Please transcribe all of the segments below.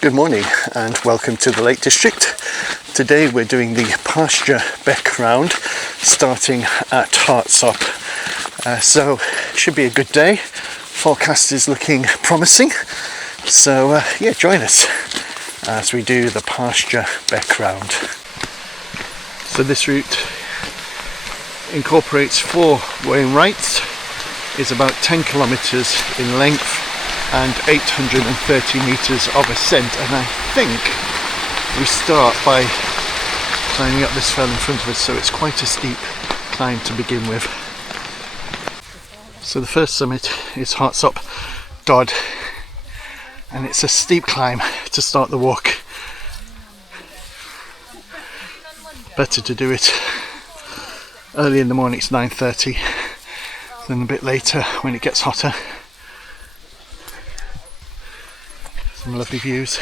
Good morning and welcome to the Lake District. Today we're doing the Pasture Beck Round starting at Hartsop. So it should be a good day. Forecast is looking promising. So yeah, join us as we do the Pasture Beck Round. So this route incorporates 4 Wainwrights, is about 10 kilometres in length and 830 metres of ascent, and I think we start by climbing up this fell in front of us, so it's quite a steep climb to begin with. So the first summit is Hartsop Dodd, and it's a steep climb to start the walk. Better to do it early in the morning, it's 9:30, than a bit later when it gets hotter. Some lovely views.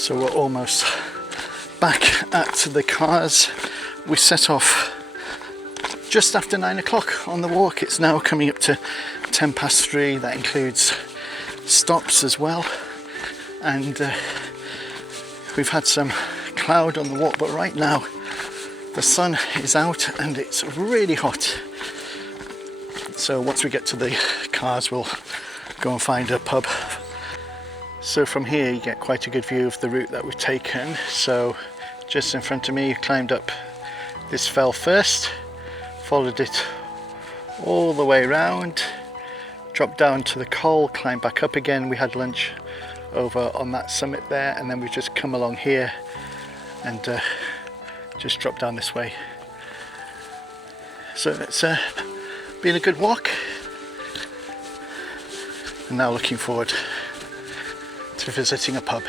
So we're almost back at the cars. We set off just after 9 o'clock on the walk. It's now coming up to 10 past 3. That includes stops as well. And we've had some cloud on the walk, but right now the sun is out and it's really hot. So once we get to the cars, we'll go and find a pub. So from here you get quite a good view of the route that we've taken. So just in front of me, you climbed up this fell first, followed it all the way around, dropped down to the col, climbed back up again. We had lunch over on that summit there, and then we've just come along here and just dropped down this way. So it's been a good walk, and now looking forward to visiting a pub.